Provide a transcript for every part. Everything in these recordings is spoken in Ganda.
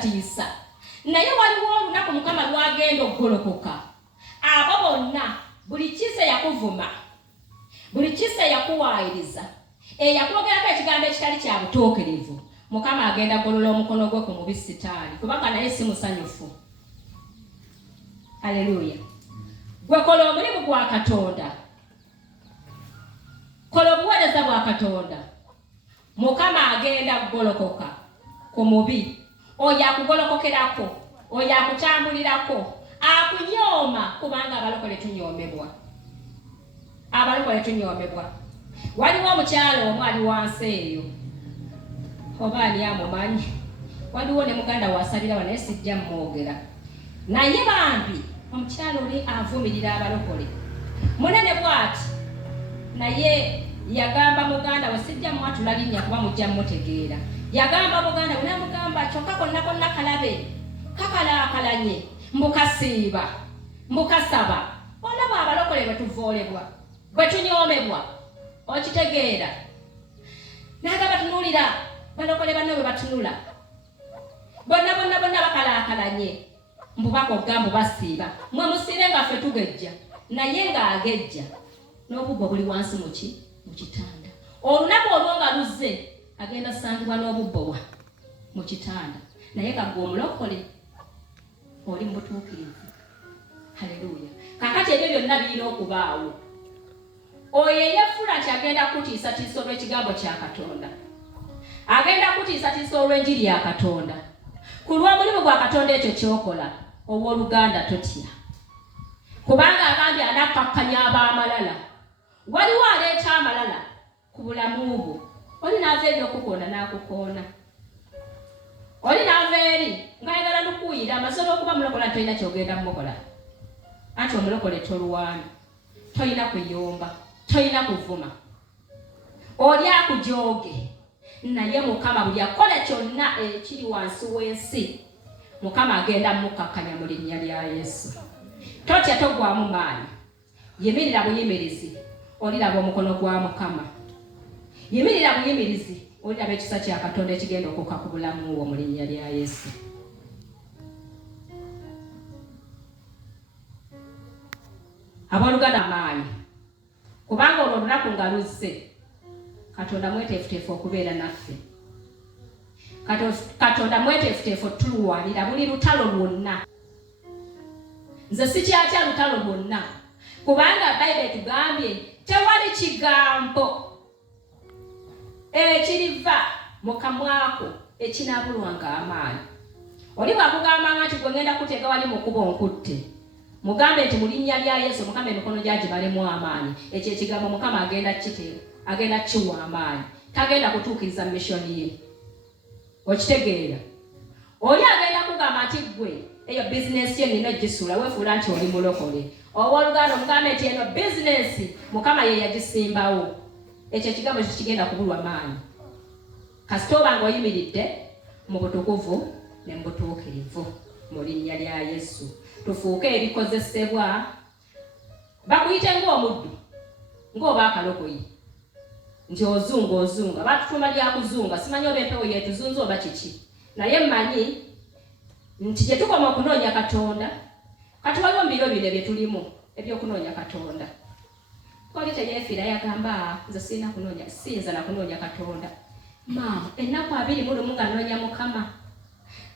tiisa naye waliwo olunaku Mukama lwagenda okugolokoka abo bonna buli kise yakuvuma buli kise yakuwaayiriza eyakwogerako ekigambo ekitali kya butuukirivu Mukama agenda golola omukono gwe ku mubisi taali kubanga naye si musanyufu. Haleluya. Gwe kola omulimu gwa Katonda, kola obuweereza bwa Katonda, Mukama agenda kugolokoka ku mubi. Oyo akugolokokerako, oyo akutambulirako, akunyooma kubanga abalokole tunyoomebwa. Abalokole tunyoomebwa. Waliwo omukyalo omu ali wansi eyo oba ali amumanyi, waliwo ne muganda wasalira naye sijja mmwogera, naye bambi omukyalo oli avumirira abalokole munene bw'ati, naye yagamba muganda we sijja mwatula linnya kuba mujja mmutegeera. Yagamba muganda we namugamba kyokka konna konna kalabe kakalaakalanye mbukasiiba mbukasaba olaba abalokole bwe tuvoolebwa bwe tunyoomebwa okitegeera. Nagamba tunuulira balokole banne bwe batunula bonna bakalaakalanye mbubako gambo basiiba mwe musiire nga ffe tugejja naye ng'agejja n'obubbo buli wansi mu kitanda. Olunaku olwo nga luzze agenda sangibwa n'obubbo mu kitanda naye kagwe omulokole oli mu butuukirivu. Haleluya. Kakati ebyo byonna birina okubaawo. Oyo eyefuula nti agenda kutiisatiisa olw'ekigambo kya Katonda, agenda kutiisatiisa olw'enjiri ya Katonda, ku lw'omulimu gwa Katonda ekyo ky'okola owooluganda totya, kubanga agambye anakkakkanya ab'amalala. Waliwo aleeta amalala ku bulamu bwo. Oli naava eri okukoona n'akukoona, oli naava eri ng'ayagala n'okuyira amasomo okuba mulokola tolina ky'ogenda mumukola. Anti omulokole tolwana, tolina kuyomba, tolina kuvuma, oli akujooge. Naye Mukama buli akola kyonna ekiri wansi w'ensi Mukama agenda mukkakkanya mu linnya lya Yesu. Totya, togwamu maanyi, yimirira buyimirizi oliraba omukono gwa Mukama. Yimirira buyimirizi oliraba ekisa kya Katonda ekigenda okukka ku bulamu bwo mu linnya lya Yesu. Abooluganda maanyi, kubanga olwo olunaku nga luzze Katonda mweteefuteefu okubeera naffe. Katonda mweteefuteefu tulwanira buli lutalo lwonna. Nze sikyatya lutalo lwonna kubanga Bayibuli etugambye tewali kigambo ekiriva mu kamwako ekinaabulwanga amaanyi. Oli bw'akugambanga nti gwe ngenda kuteega wali mu kkubo nkutte, mugambe nti mu linnya lya Yesu Mukama emikono gyagibalemu amaanyi. Ekyo ekigambo Mukama agenda kiteera, agenda kiwa amaanyi, tagenda kutuukiriza mishoni ye. Okitegeera? Oli agenda kugamba nti gwe eyo bizinesi ye nina gisula, weefuula nti oli mulokole. Owooluganda omugambe nti eno bizinesi Mukama ye yagisimbawo. Ekyo ekigambo ekyo kigenda kubulwa amaanyi. Kasita oba ng'oyimiridde mu butukuvu ne mu butuukirivu mu linnya lya Yesu. Tufuuke ebikozesebwa, bakuyite ng'omuddu, ng'oba akalogoyi nti ozunga. Batutuma lya kuzunga, simanyi oba empewo yetuzunza oba kiki, naye mmanyi nti gye tukoma okunoonya Katonda, kati waliwo mbiro bino bye tulimu ebyokunoonya Katonda. Oli teyeefiira yagamba nze siyinza na kunoonya Katonda. Maama, ennaku 21 nga nnoonya Mukama,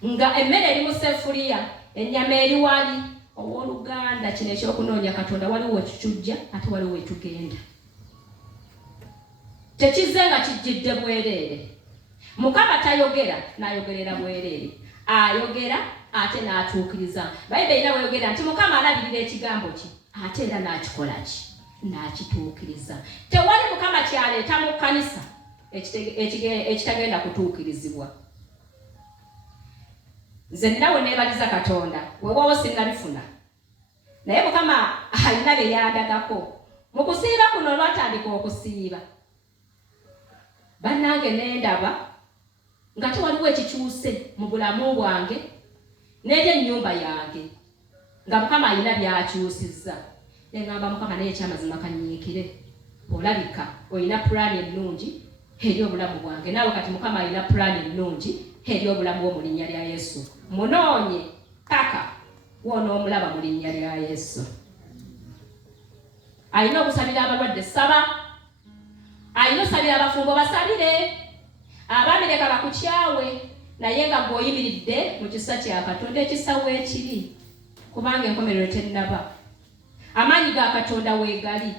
nga emmere eri mu sefuliya, ennyama eri wali. Owooluganda kino ekyokunoonya Katonda waliwo wekitujja ate waliwo wetugenda. Tekizze nga kijjidde bwereere. Mukama tayogera n'ayogerera bwereere, ayogera ate n'atuukiriza. Bayibuli erina bweyogera nti Mukama alabirira ekigambo kye ate era n'akikola ki, n'akituukiriza. Tewali Mukama kyaleeta mu kkanisa ekitagenda kutuukirizibwa. Nze ninawe neebaliza Katonda, weewaawo singa bifuna, naye Mukama alina bye yandagako. Mu kusiiba kuno lwatandika okusiiba, bannange nendaba nga tewaliwo ekikyuse mu bulamu bwange n'eri ennyumba yange, nga Mukama alina byakyusizza. Nengamba Mukama naye ekyamazima kanyiikire, olabika olina pulaani ennungi eri obulamu bwange. Naawe kati Mukama alina pulaani ennungi eri obulamu bwo mu linnya lya Yesu. munoonye paka w'onoomulaba mu linnya lya Yesu. Alina okusabira abalwadde saba, alina osabira abafumbo basabire, abaami leka bakukyawe, naye nga bw'oyimiridde mu kisa kya Katonda ekisawo ekiri, kubanga enkomerero tennaba. Amaanyi ga Katonda weegali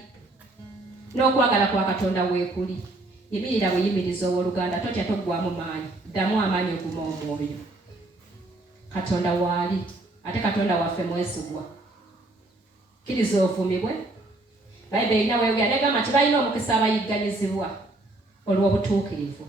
n'okwagala kwa Katonda weekuli. Yimirira buyimiriza owooluganda, totya toggwamu maanyi, ddamu amaanyi oguma omwoyo. Katonda waali, ate Katonda waffe mwesigwa. Kkiriza ovumibwe. Bayibuli erina weewuya negamba nti balina omukisa abayigganyizibwa olw'obutuukirivu.